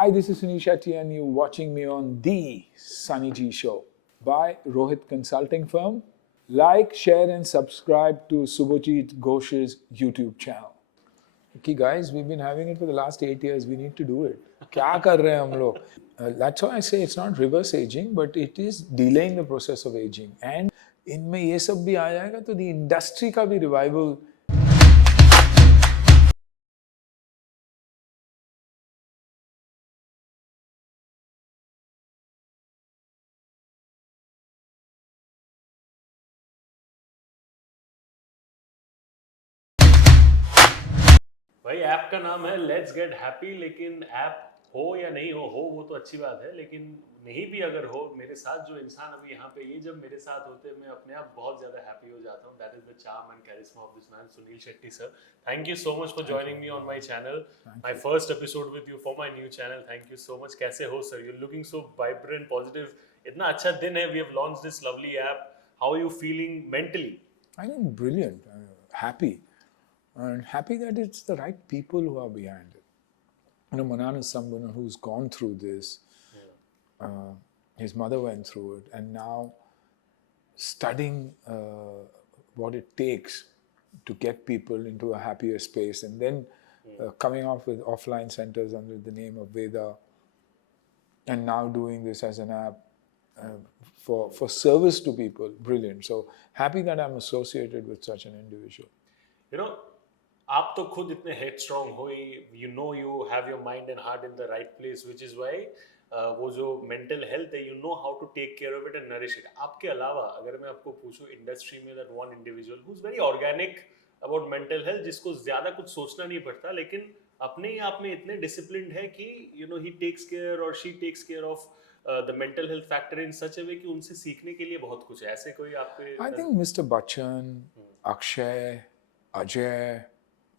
Hi, this is Suniel Shetty and you're watching me on The Sunny G Show by Rohit Consulting Firm. Like, share and subscribe to Subhojit Ghosh's YouTube channel. Okay guys, we've been having it for the last 8 years. We need to do it. क्या कर रहे हैं हम लोग? That's why I say it's not reverse aging, but it is delaying the process of aging. And इनमें ये सब भी आ जाएगा तो the industry का भी revival भाई ऐप का नाम है लेट्स गेट हैप्पी, लेकिन ऐप हो या नहीं हो वो तो अच्छी बात है, लेकिन नहीं भी अगर हो, मेरे साथ जो इंसान अभी यहाँ पे ये जब मेरे साथ होते हैं मैं अपने आप बहुत ज़्यादा हैप्पी हो जाता हूँ. That is the charm and charisma of this man Sunil Shetty sir. Thank you so much for joining me on my channel, my first episode with you for my new channel. Thank you so much. कैसे हो sir? You looking so vibrant, positive. इतना अच्छा दिन है. We have launched this lovely app. How are you feeling mentally? I think brilliant, happy. And happy that it's the right people who are behind it. You know, Manan is someone who's gone through this. His mother went through it, and now studying what it takes to get people into a happier space, and then coming up with offline centers under the name of Veda, and now doing this as an app for service to people. Brilliant. So happy that I'm associated with such an individual. You know, आप तो खुद इतने head strong हो, you know you have your mind and heart in the right place, which is why वो जो mental health है, you know how to take care of it and nourish it. आपके अलावा अगर मैं आपको पूछूं इंडस्ट्री में that one individual who is very organic about mental health, जिसको ज्यादा कुछ सोचना नहीं पड़ता, लेकिन अपने ही आप में इतने डिसिप्लिन्ड है कि you know he takes care और she takes care of the mental health factor in such a way कि उनसे सीखने के लिए बहुत कुछ है. ऐसे कोई आपके? I think Mr. Bachchan, Akshay, Ajay,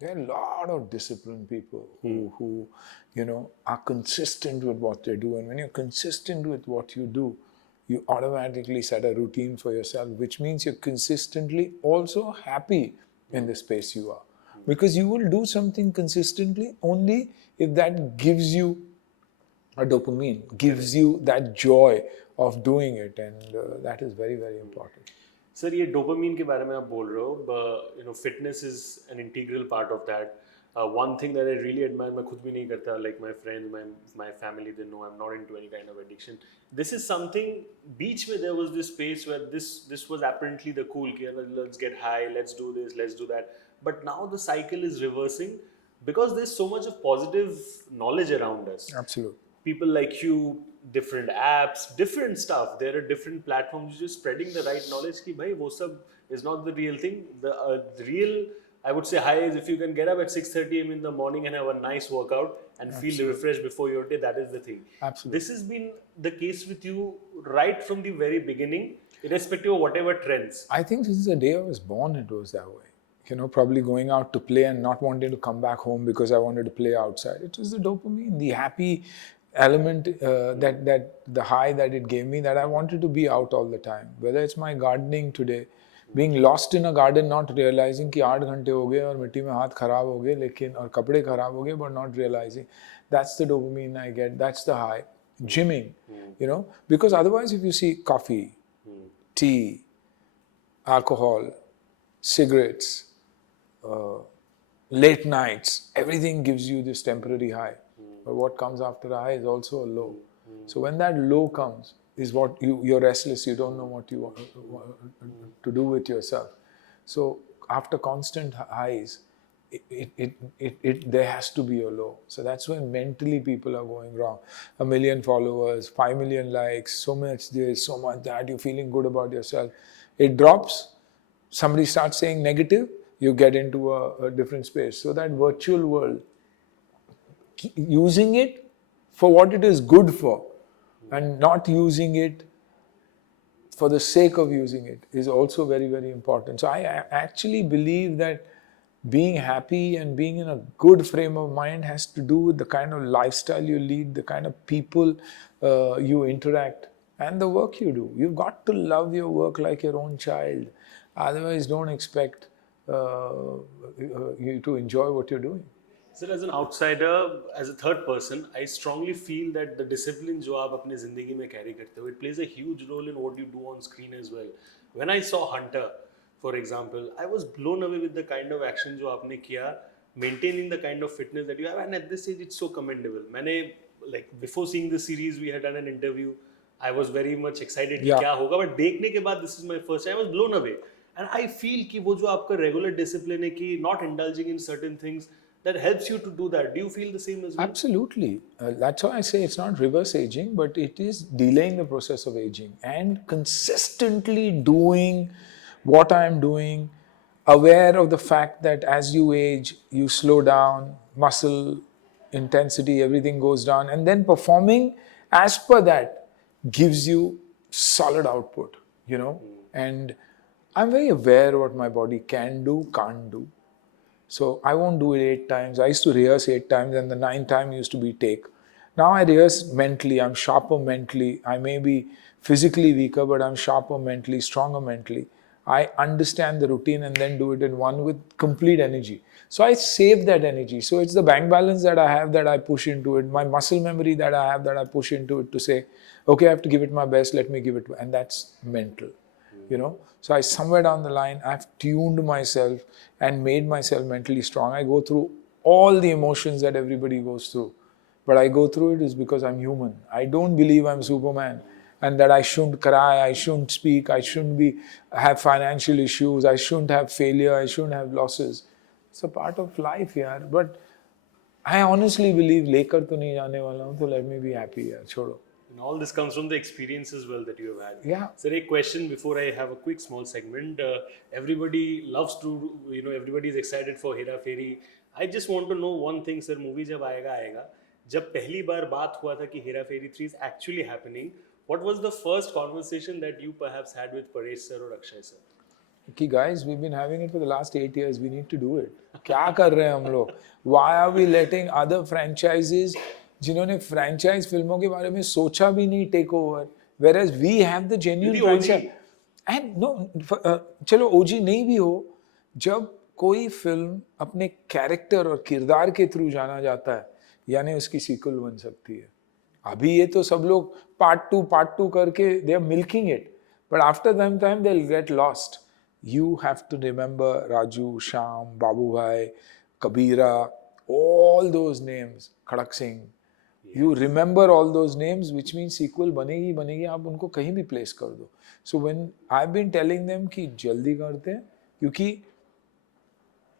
there are a lot of disciplined people who you know, are consistent with what they do. And when you're consistent with what you do, you automatically set a routine for yourself, which means you're consistently also happy in the space you are. Because you will do something consistently only if that gives you a dopamine, gives you that joy of doing it. And that is very, very important. Sir ये dopamine के बारे में आप बोल रहे हो, you know fitness is an integral part of that. One thing that I really admire, मैं खुद भी नहीं करता, like my friends, my family, they know I am not into any kind of addiction. This is something, बीच में there was this space where this was apparently the cool कि let's get high, let's do this, let's do that. But now the cycle is reversing because there's so much of positive knowledge around us. Absolutely. People like you, different apps, different stuff. There are different platforms just spreading the right knowledge ki bhai wo sab is not the real thing. The real, I would say, high is if you can get up at 6:30 a.m. in the morning and have a nice workout and feel refreshed before your day. That is the thing. Absolutely. This has been the case with you right from the very beginning, irrespective of whatever trends. I think since the day I was born, it was that way. You know, probably going out to play and not wanting to come back home because I wanted to play outside. It was the dopamine, the happy element, that the high that it gave me, that I wanted to be out all the time. Whether it's my gardening today, being lost in a garden, not realizing कि 8 घंटे हो गए और मिट्टी में हाथ खराब हो गए, लेकिन और कपड़े खराब हो गए, but not realizing. That's the dopamine I get. That's the high. Gymming, you know, because otherwise if you see coffee, tea, alcohol, cigarettes, late nights, everything gives you this temporary high. But what comes after a high is also a low. So when that low comes, is what you're restless, you don't know what you want to do with yourself. So after constant highs, there has to be a low. So that's when mentally people are going wrong. 1 million followers, 5 million likes, so much this, so much that, you're feeling good about yourself. It drops, somebody starts saying negative, you get into a different space. So that virtual world, using it for what it is good for and not using it for the sake of using it is also very, very important. So I actually believe that being happy and being in a good frame of mind has to do with the kind of lifestyle you lead, the kind of people you interact, and the work you do. You've got to love your work like your own child. Otherwise, don't expect you to enjoy what you're doing. Sir, as an outsider, as a third person, I strongly feel that the discipline जो आप अपने जिंदगी में carry करते हो, it plays a huge role in what you do on screen as well. When I saw Hunter, for example, I was blown away with the kind of action जो आपने किया, maintaining the kind of fitness that you have, and at this age, it's so commendable. मैंने like before seeing the series, we had done an interview. I was very much excited कि Yeah. क्या होगा, but देखने के बाद this is my first time. I was blown away, and I feel कि वो जो आपका regular discipline है कि not indulging in certain things that helps you to do that. Do you feel the same as well? Absolutely. That's why I say it's not reverse aging, but it is delaying the process of aging and consistently doing what I am doing, aware of the fact that as you age, you slow down, muscle intensity, everything goes down, and then performing as per that gives you solid output, you know. And I'm very aware what my body can do, can't do. So I won't do it 8 times. I used to rehearse 8 times, and the 9th time used to be take. Now I rehearse mentally. I'm sharper mentally. I may be physically weaker, but I'm sharper mentally, stronger mentally. I understand the routine and then do it in one with complete energy. So I save that energy. So it's the bank balance that I have that I push into it. My muscle memory that I have that I push into it to say, okay, I have to give it my best. Let me give it. And that's mental. You know, so I somewhere down the line I've tuned myself and made myself mentally strong. I go through all the emotions that everybody goes through, but I go through it is because I'm human. I don't believe I'm Superman and that I shouldn't cry, I shouldn't speak, I shouldn't have financial issues, I shouldn't have failure, I shouldn't have losses. It's a part of life, yaar. But I honestly believe लेकर तो नहीं जाने वाला हूँ, तो let me be happy, यार, छोड़ो. And all this comes from the experience as well that you have had. Yeah. Sir, a question before I have a quick small segment. Everybody loves to, everybody is excited for Hera Pheri. I just want to know one thing, sir. Movie जब आएगा, जब पहली बार बात हुआ था कि Hera Pheri 3 is actually happening, what was the first conversation that you perhaps had with Paresh sir or Akshay sir? कि guys, we've been having it for the last 8 years. We need to do it. क्या कर रहे हैं हम लोग? Why are we letting other franchises जिन्होंने franchise फिल्मों के बारे में सोचा भी नहीं take over, whereas we have the genuine The OG. franchise. And no, चलो OG नहीं भी हो, जब कोई फिल्म अपने कैरेक्टर और किरदार के थ्रू जाना जाता है, यानी उसकी सीक्वल बन सकती है. अभी ये तो सब लोग पार्ट टू करके they are milking it, but after some time they'll get lost. You have to remember Raju, Shyam, Babu Bhai, Kabira, all those names, Khadak Singh. Yes. You remember all those names, which means sequel बनेगी, आप उनको कहीं भी place कर दो. So when I've been telling them कि जल्दी करते हैं, क्योंकि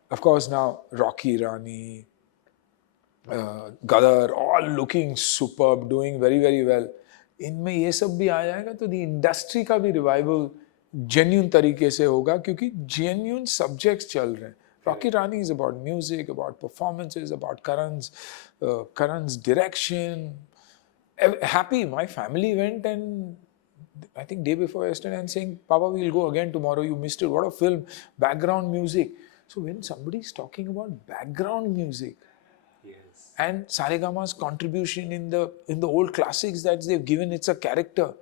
of course now Rocky Rani, Gadar, all looking superb, doing very very well. इनमें ये सब भी आ जाएगा तो the industry का भी revival genuine तरीके से होगा क्योंकि genuine subjects चल रहे हैं. Rocky Rani is about music, about performances, about Karan's direction. Happy, my family went and I think day before yesterday and saying, Papa, we'll go again tomorrow. You missed it. What a film. Background music. So when somebody's talking about background music, yes, and Saregama's contribution in the old classics that they've given, it's a character.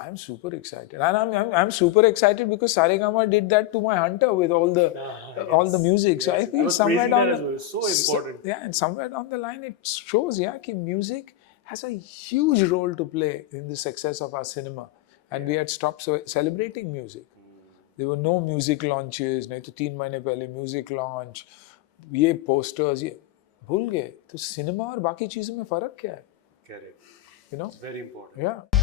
I'm super excited, and I'm super excited because Saregama did that to my Hunter with all the music. So I yes. feel somewhere down that as well. So important. yeah, and somewhere down the line it shows, yeah, that music has a huge role to play in the success of our cinema, and we had stopped celebrating music. There were no music launches. नहीं तो 3 महीने पहले music launch, ये posters, ये भूल गए. तो cinema और बाकी चीजों में फर्क क्या है? Correct. You know? It's very important. Yeah.